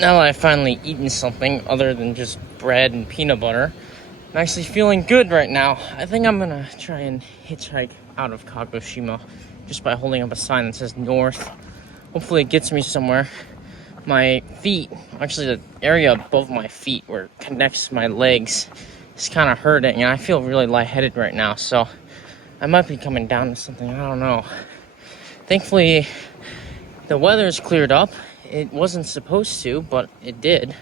Now that I've finally eaten something other than just bread and peanut butter, I'm actually feeling good right now. I think I'm gonna try and hitchhike out of Kagoshima just by holding up a sign that says north. Hopefully it gets me somewhere. My feet, actually the area above my feet where it connects my legs, is kind of hurting, and I feel really lightheaded right now, so I might be coming down to something, I don't know. Thankfully, the weather's cleared up. It wasn't supposed to, but it did.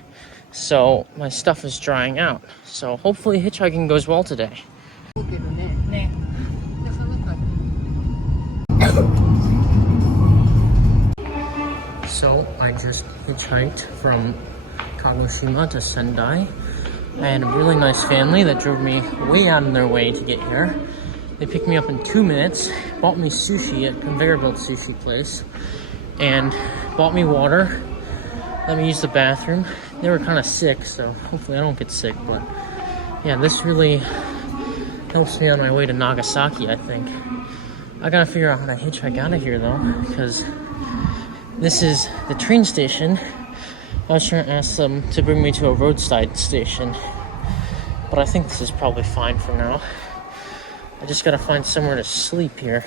So my stuff is drying out. So hopefully hitchhiking goes well today. So I just hitchhiked from Kagoshima to Sendai. I had a really nice family that drove me way out of their way to get here. They picked me up in 2 minutes, bought me sushi at conveyor belt sushi place, and bought me water, let me use the bathroom. They were kind of sick, so hopefully I don't get sick, but yeah, this really helps me on my way to Nagasaki, I think. I gotta figure out how to hitchhike out of here though, because this is the train station. I was trying to ask them to bring me to a roadside station, but I think this is probably fine for now. I just gotta find somewhere to sleep here.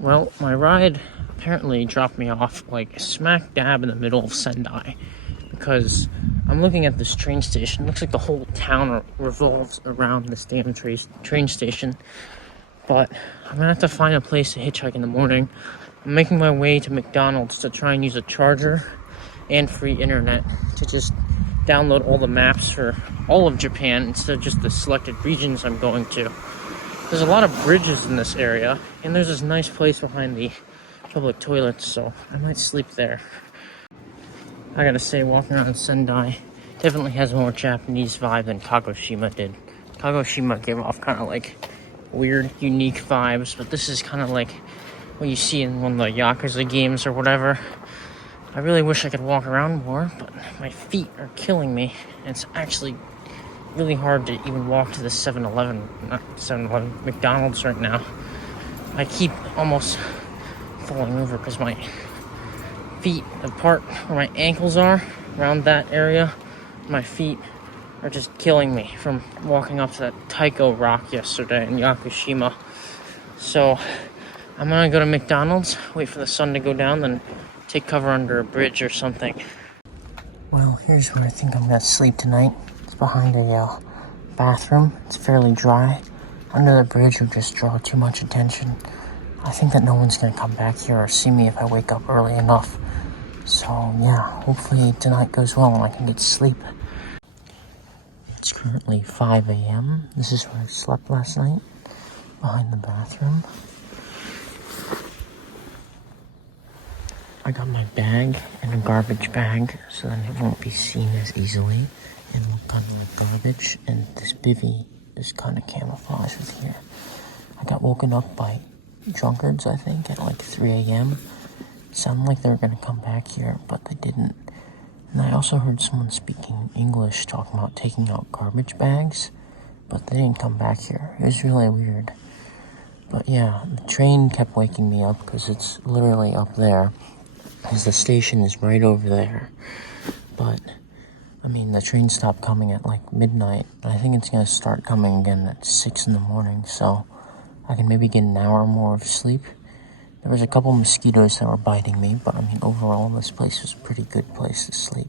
Well, my ride apparently dropped me off like smack dab in the middle of Sendai, because I'm looking at this train station. It looks like the whole town revolves around this damn train station. But I'm gonna have to find a place to hitchhike in the morning. I'm making my way to McDonald's to try and use a charger and free internet to just download all the maps for all of Japan instead of just the selected regions I'm going to. There's a lot of bridges in this area, and there's this nice place behind the public toilets, so I might sleep there. I gotta say, walking around Sendai definitely has a more Japanese vibe than Kagoshima did. Kagoshima gave off kind of like weird, unique vibes, but this is kind of like what you see in one of the Yakuza games or whatever. I really wish I could walk around more, but my feet are killing me. It's actually really hard to even walk to the 7-Eleven, McDonald's right now. I keep almost falling over because my feet, the part where my ankles are, around that area, my feet are just killing me from walking up to that Taiko rock yesterday in Yakushima. So I'm gonna go to McDonald's, wait for the sun to go down, then take cover under a bridge or something. Well, here's where I think I'm gonna sleep tonight. It's behind a bathroom. It's fairly dry. Under the bridge would just draw too much attention. I think that no one's gonna come back here or see me if I wake up early enough. So yeah, hopefully tonight goes well and I can get sleep. It's currently 5 a.m. This is where I slept last night, behind the bathroom. I got my bag in a garbage bag so then it won't be seen as easily and look kind of like garbage, and this bivvy is kind of camouflaged with here. I got woken up by drunkards, I think, at like 3 a.m. It sounded like they were going to come back here, but they didn't. And I also heard someone speaking English talking about taking out garbage bags, but they didn't come back here. It was really weird. But yeah, the train kept waking me up because it's literally up there, because the station is right over there. But I mean, the train stopped coming at like midnight. I think it's going to start coming again at 6 in the morning, so I can maybe get an hour more of sleep. There was a couple mosquitoes that were biting me, but I mean, overall, this place was a pretty good place to sleep.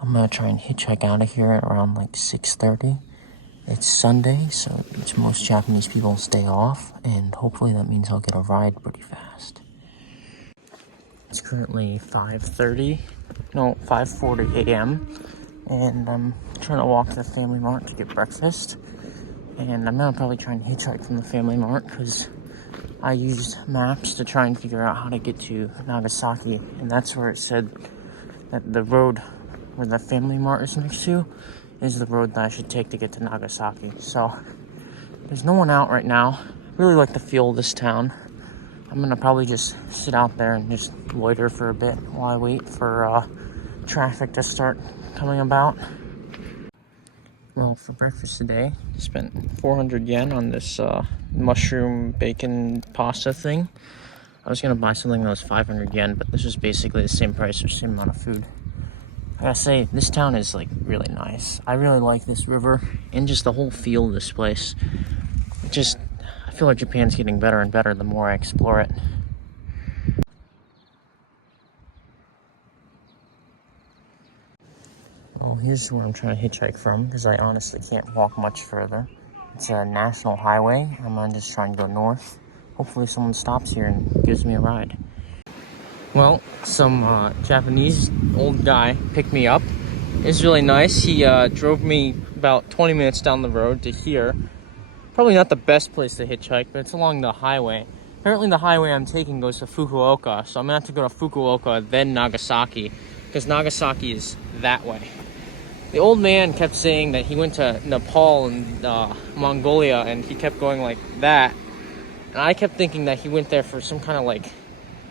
I'm going to try and hitchhike out of here at around like 6:30. It's Sunday, so it's most Japanese people's day off, and hopefully that means I'll get a ride pretty fast. It's currently 5:40 a.m. and I'm trying to walk to the Family Mart to get breakfast. And I'm gonna probably try and hitchhike from the Family Mart because I used maps to try and figure out how to get to Nagasaki, and that's where it said that the road where the Family Mart is next to is the road that I should take to get to Nagasaki. So there's no one out right now. I really like the feel of this town. I'm gonna probably just sit out there and just loiter for a bit while I wait for traffic to start coming about. Well, for breakfast today, I spent 400 yen on this mushroom bacon pasta thing. I was gonna buy something that was 500 yen, but this was basically the same price or same amount of food. I gotta say, this town is like really nice. I really like this river and just the whole feel of this place. I feel like Japan's getting better and better the more I explore it. Well, here's where I'm trying to hitchhike from, because I honestly can't walk much further. It's a national highway. I'm just trying to go north. Hopefully someone stops here and gives me a ride. Well, some Japanese old guy picked me up. It's really nice. He drove me about 20 minutes down the road to here. Probably not the best place to hitchhike, but it's along the highway. Apparently the highway I'm taking goes to Fukuoka, so I'm gonna have to go to Fukuoka, then Nagasaki, because Nagasaki is that way. The old man kept saying that he went to Nepal and Mongolia, and he kept going like that. And I kept thinking that he went there for some kind of like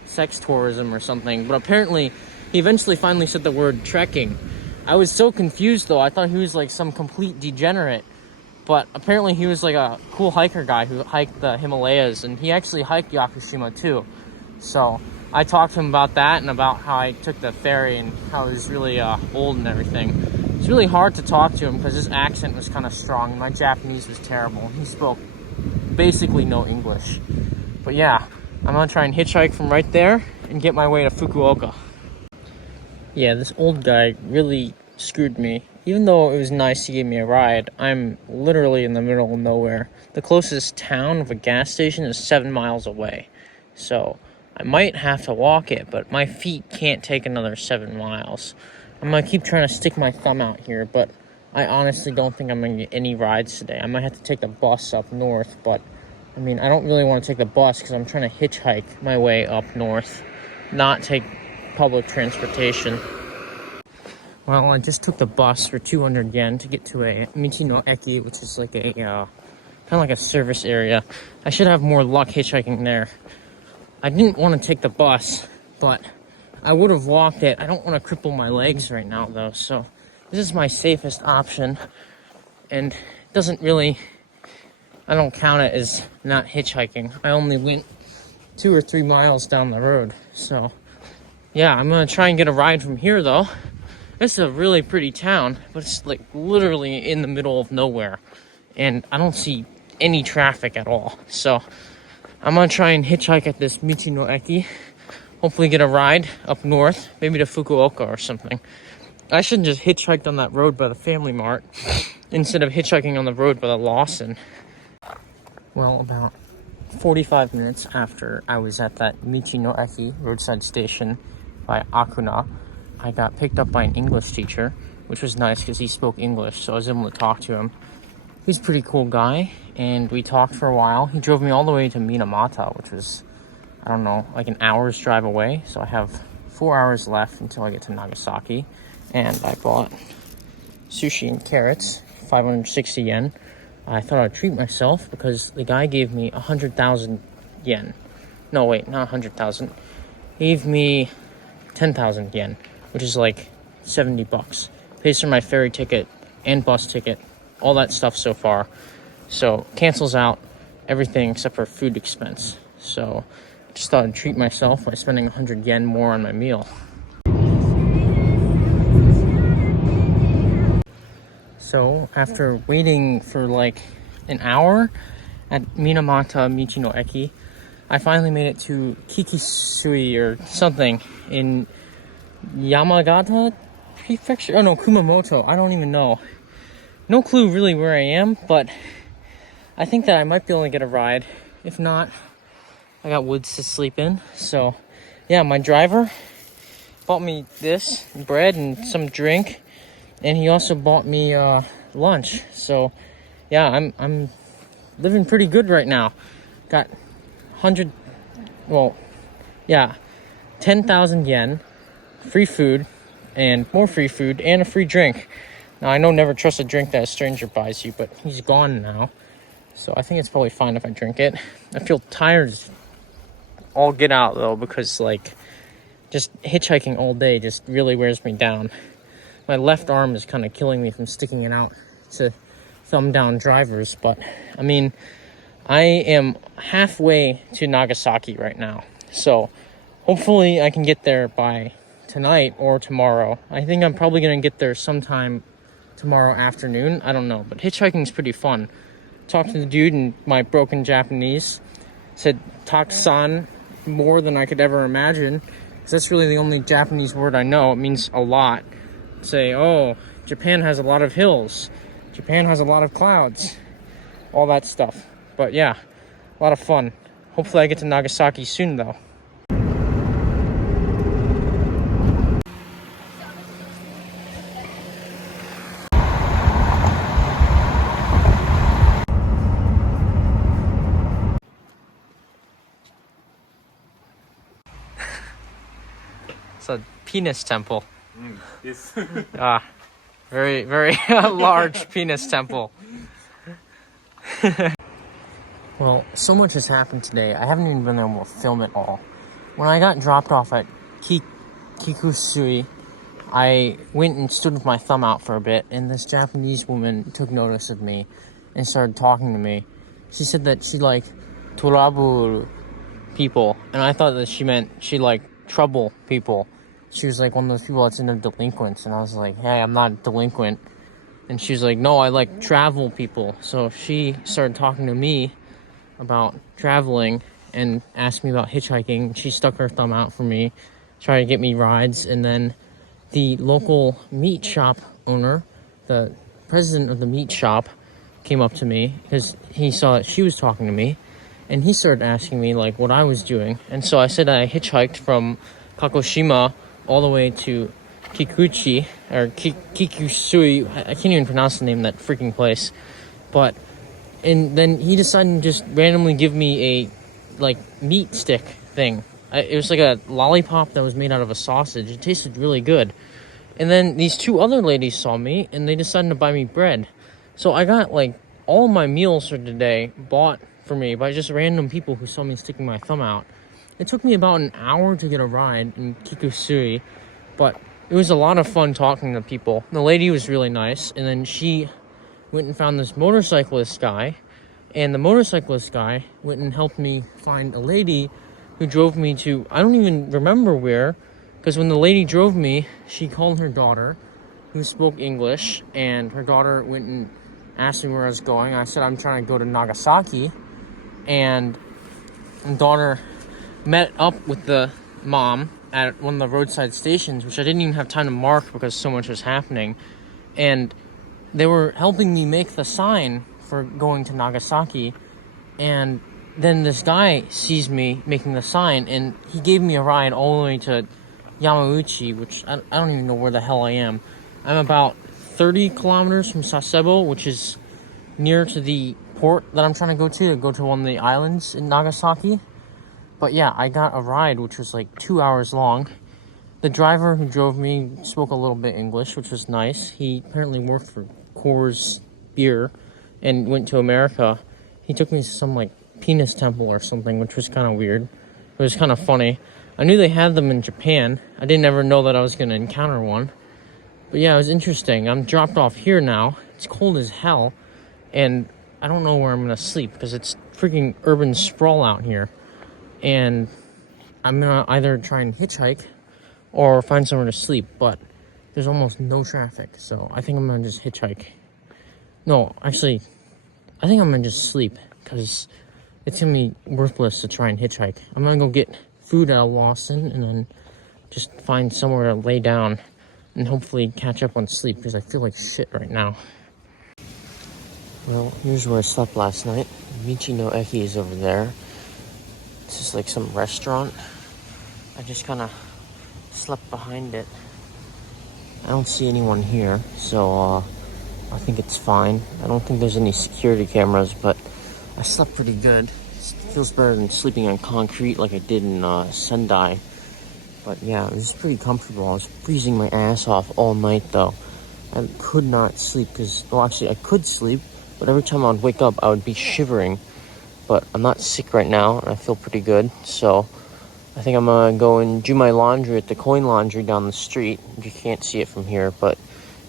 sex tourism or something, but apparently he eventually finally said the word trekking. I was so confused though. I thought he was like some complete degenerate, but apparently he was like a cool hiker guy who hiked the Himalayas, and he actually hiked Kagoshima too. So I talked to him about that and about how I took the ferry and how he was really old and everything. It's really hard to talk to him because his accent was kind of strong and my Japanese was terrible. He spoke basically no English. But yeah, I'm gonna try and hitchhike from right there and get my way to Fukuoka. Yeah, this old guy really screwed me. Even though it was nice he gave me a ride, I'm literally in the middle of nowhere. The closest town of a gas station is 7 miles away. So I might have to walk it, but my feet can't take another 7 miles. I'm gonna keep trying to stick my thumb out here, but I honestly don't think I'm gonna get any rides today. I might have to take the bus up north, but I mean, I don't really want to take the bus because I'm trying to hitchhike my way up north, not take public transportation. Well, I just took the bus for 200 yen to get to a Michi Eki, which is like a kind of like a service area. I should have more luck hitchhiking there. I didn't want to take the bus, but I would have walked it. I don't want to cripple my legs right now though, so this is my safest option, and it doesn't really, I don't count it as not hitchhiking. I only went 2 or 3 miles down the road, so yeah, I'm gonna try and get a ride from here though. This is a really pretty town, but it's like literally in the middle of nowhere, and I don't see any traffic at all. So I'm gonna try and hitchhike at this Michi Eki. Hopefully get a ride up north, maybe to Fukuoka or something. I should just hitchhiked on that road by the Family Mart instead of hitchhiking on the road by the Lawson. Well, about 45 minutes after I was at that Michi Eki roadside station by Akuna, I got picked up by an English teacher, which was nice because he spoke English, so I was able to talk to him. He's a pretty cool guy, and we talked for a while. He drove me all the way to Minamata, which was, I don't know, like an hour's drive away. So I have 4 hours left until I get to Nagasaki, and I bought sushi and carrots, 560 yen. I thought I'd treat myself because the guy gave me 100,000 yen. No, wait, not 100,000. He gave me 10,000 yen, which is like 70 bucks. Pays for my ferry ticket and bus ticket, all that stuff so far. So cancels out everything except for food expense. So just thought I'd treat myself by spending 100 yen more on my meal. So after waiting for like an hour at Minamata Michi Eki, I finally made it to Kikisui or something in Yamagata Prefecture. Oh no, Kumamoto. I don't even know. No clue really where I am, but I think that I might be able to get a ride. If not, I got woods to sleep in. So yeah, my driver bought me this bread and some drink, and he also bought me lunch. So yeah, I'm living pretty good right now. Got 10,000 yen, free food, and more free food, and a free drink. Now, I know never trust a drink that a stranger buys you, but he's gone now. So I think it's probably fine if I drink it. I feel tired all get out, though, because, like, just hitchhiking all day just really wears me down. My left arm is kind of killing me from sticking it out to thumb down drivers. But, I mean, I am halfway to Nagasaki right now. So hopefully I can get there by tonight or tomorrow. I think I'm probably going to get there sometime tomorrow afternoon. I don't know, but hitchhiking is pretty fun. Talked to the dude in my broken Japanese. Said "tak-san" more than I could ever imagine. 'Cause that's really the only Japanese word I know. It means a lot. Say, oh, Japan has a lot of hills. Japan has a lot of clouds. All that stuff. But yeah, a lot of fun. Hopefully I get to Nagasaki soon though. It's a penis temple. Yes. Very, very large penis temple. Well, so much has happened today. I haven't even been able to film it all. When I got dropped off at Kikusui, I went and stood with my thumb out for a bit, and this Japanese woman took notice of me and started talking to me. She said that she liked trouble people, and I thought that she meant she liked trouble people. She was like one of those people that's into delinquents, and I was like, hey, I'm not a delinquent. And she was like, no, I like travel people. So she started talking to me about traveling and asked me about hitchhiking. She stuck her thumb out for me, tried to get me rides, and then the local meat shop owner, the president of the meat shop, came up to me because he saw that she was talking to me, and he started asking me like what I was doing. And so I said I hitchhiked from Kagoshima all the way to Kikuchi, or Kikusui, I can't even pronounce the name of that freaking place, and then he decided to just randomly give me a, like, meat stick thing. It was like a lollipop that was made out of a sausage. It tasted really good. And then these two other ladies saw me, and they decided to buy me bread. So I got, like, all my meals for today bought for me by just random people who saw me sticking my thumb out. It took me about an hour to get a ride in Kikusui, but it was a lot of fun talking to people. The lady was really nice, and then she went and found this motorcyclist guy, and the motorcyclist guy went and helped me find a lady who drove me to, I don't even remember where, because when the lady drove me, she called her daughter, who spoke English, and her daughter went and asked me where I was going. I said I'm trying to go to Nagasaki, and the daughter met up with the mom at one of the roadside stations, which I didn't even have time to mark because so much was happening, and they were helping me make the sign for going to Nagasaki, and then this guy sees me making the sign, and he gave me a ride all the way to Yamauchi, which I don't even know where the hell I am. I'm about 30 kilometers from Sasebo, which is near to the port that I'm trying to go to one of the islands in Nagasaki. But yeah, I got a ride, which was like 2 hours long. The driver who drove me spoke a little bit English, which was nice. He apparently worked for Coors Beer and went to America. He took me to some like penis temple or something, which was kind of weird. It was kind of funny. I knew they had them in Japan. I didn't ever know that I was going to encounter one. But yeah, it was interesting. I'm dropped off here now. It's cold as hell. And I don't know where I'm going to sleep because it's freaking urban sprawl out here. And I'm going to either try and hitchhike or find somewhere to sleep. But there's almost no traffic. So I think I'm going to just hitchhike. No, actually, I think I'm going to just sleep because it's going to be worthless to try and hitchhike. I'm going to go get food at a Lawson and then just find somewhere to lay down and hopefully catch up on sleep because I feel like shit right now. Well, here's where I slept last night. Michi no Eki is over there. It's just like some restaurant. I just kind of slept behind it. I don't see anyone here, so I think it's fine. I don't think there's any security cameras, but I slept pretty good. It feels better than sleeping on concrete like I did in Sendai. But yeah, it was pretty comfortable. I was freezing my ass off all night though. I could not sleep because, well, actually I could sleep, but every time I would wake up I would be shivering. But I'm not sick right now and I feel pretty good, so I think I'm gonna go and do my laundry at the coin laundry down the street. You can't see it from here, but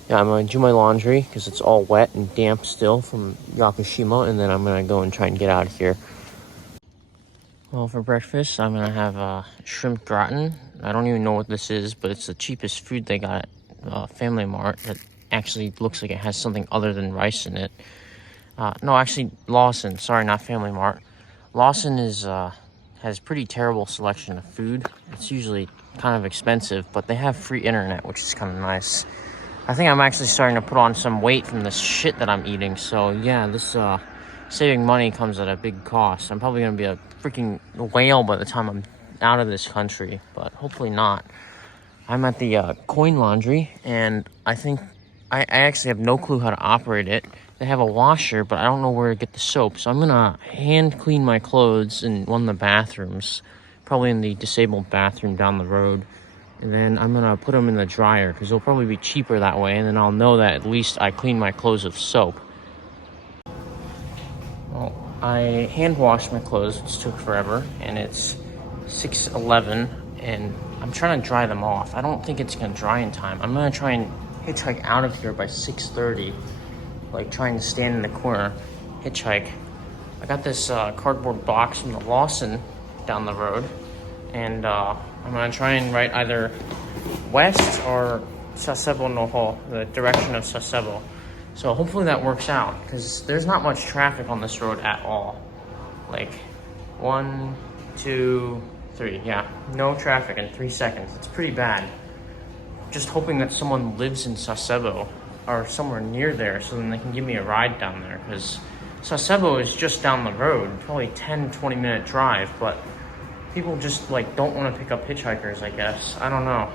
yeah, I'm gonna do my laundry because it's all wet and damp still from Yakushima, and then I'm gonna go and try and get out of here. Well, for breakfast, I'm gonna have shrimp gratin. I don't even know what this is, but it's the cheapest food they got at Family Mart. That actually looks like it has something other than rice in it. No, actually, Lawson. Sorry, not Family Mart. Lawson has pretty terrible selection of food. It's usually kind of expensive, but they have free internet, which is kind of nice. I think I'm actually starting to put on some weight from the shit that I'm eating. So yeah, this saving money comes at a big cost. I'm probably gonna be a freaking whale by the time I'm out of this country, but hopefully not. I'm at the coin laundry, and I think I actually have no clue how to operate it. They have a washer, but I don't know where to get the soap. So I'm gonna hand clean my clothes in one of the bathrooms, probably in the disabled bathroom down the road. And then I'm gonna put them in the dryer because it'll probably be cheaper that way. And then I'll know that at least I clean my clothes with soap. Well, I hand washed my clothes, which took forever, and it's 6:11, and I'm trying to dry them off. I don't think it's gonna dry in time. I'm gonna try and hitchhike out of here by 6:30, like trying to stand in the corner, hitchhike. I got this cardboard box from the Lawson down the road, and I'm gonna try and write either west or Sasebo no ho, the direction of Sasebo. So hopefully that works out, because there's not much traffic on this road at all. Like 1, 2, 3, yeah, no traffic in 3 seconds. It's pretty bad. Just hoping that someone lives in Sasebo or somewhere near there so then they can give me a ride down there, because Sasebo is just down the road, probably 10-20 minute drive, but people just like don't want to pick up hitchhikers, I guess. I don't know.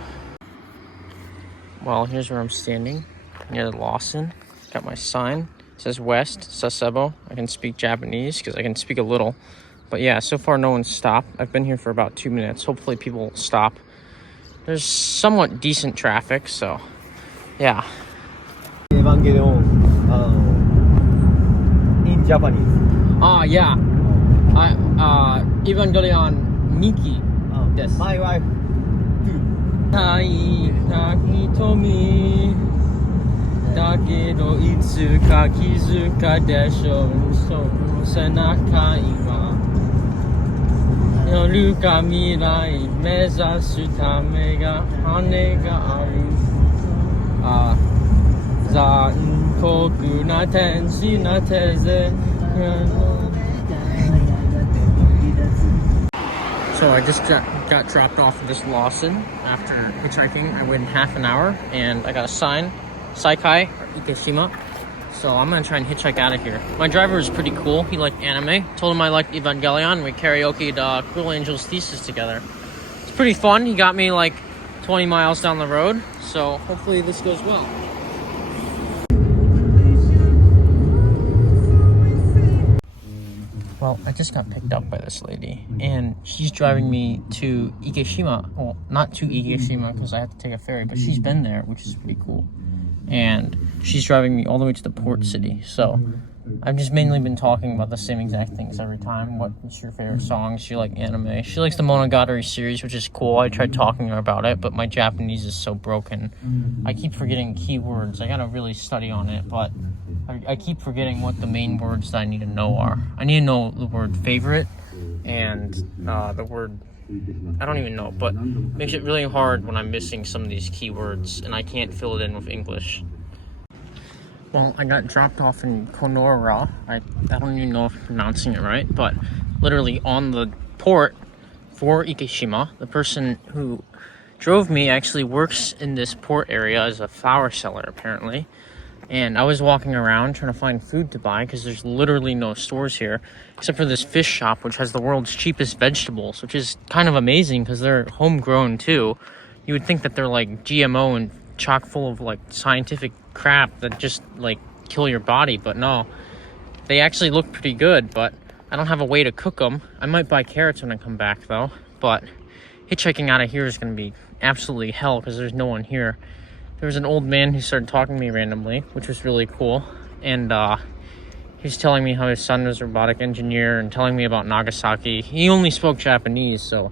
Well, here's where I'm standing, near the Lawson. Got my sign. It says West, Sasebo. I can speak Japanese because I can speak a little. But yeah, so far no one's stopped. I've been here for about 2 minutes. Hopefully people will stop. There's somewhat decent traffic, so yeah. Evangelion in Japanese. Yeah. Evangelion Miki desu. My wife too. な瞳だけどいつか気づかでしょうその背中今夜か未来目指すためが羽がある残酷な天使な手勢 So I just got dropped off at this Lawson after hitchhiking. I waited half an hour and I got a sign, Saikai or Ikeshima. So I'm gonna try and hitchhike out of here. My driver is pretty cool. He liked anime. Told him I liked Evangelion. We karaoke'd Cruel Angel's Thesis together. It's pretty fun. He got me like 20 miles down the road. So hopefully this goes well. Well, I just got picked up by this lady, and she's driving me to Ikeshima. Well, not to Ikeshima because I have to take a ferry, but she's been there, which is pretty cool. And she's driving me all the way to the port city. So I've just mainly been talking about the same exact things every time. What's your favorite songs? She likes anime. She likes the Monogatari series, which is cool. I tried talking to her about it, but my Japanese is so broken. I keep forgetting keywords. I gotta really study on it, but I keep forgetting what the main words that I need to know are. I need to know the word favorite and the word, I don't even know, but it makes it really hard when I'm missing some of these keywords and I can't fill it in with English. Well, I got dropped off in Konora. I don't even know if I'm pronouncing it right, but literally on the port for Ikeshima. The person who drove me actually works in this port area as a flower seller, apparently. And I was walking around trying to find food to buy because there's literally no stores here except for this fish shop, which has the world's cheapest vegetables, which is kind of amazing because they're homegrown too. You would think that they're like GMO and chock full of like scientific crap that just like kill your body, but no, they actually look pretty good. But I don't have a way to cook them. I might buy carrots when I come back though, but hitchhiking out of here is going to be absolutely hell because there's no one here. There was an old man who started talking to me randomly, which was really cool. And he was telling me how his son was a robotic engineer and telling me about Nagasaki. He only spoke Japanese, so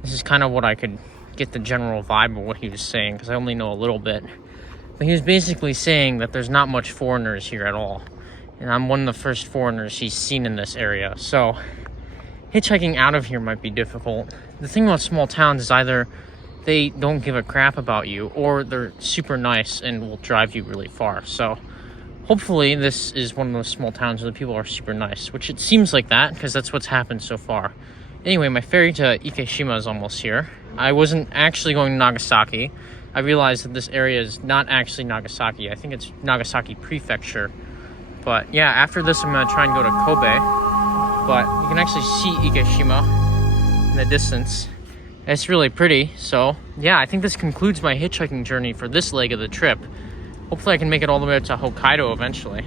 this is kind of what I could get the general vibe of what he was saying, because I only know a little bit. But he was basically saying that there's not much foreigners here at all. And I'm one of the first foreigners he's seen in this area. So hitchhiking out of here might be difficult. The thing about small towns is either they don't give a crap about you, or they're super nice and will drive you really far. So hopefully this is one of those small towns where the people are super nice, which it seems like that, because that's what's happened so far. Anyway, my ferry to Kagoshima is almost here. I wasn't actually going to Nagasaki. I realized that this area is not actually Nagasaki. I think it's Nagasaki Prefecture. But yeah, after this I'm going to try and go to Kobe. But you can actually see Kagoshima in the distance. It's really pretty. So yeah, I think this concludes my hitchhiking journey for this leg of the trip. Hopefully I can make it all the way up to Hokkaido eventually.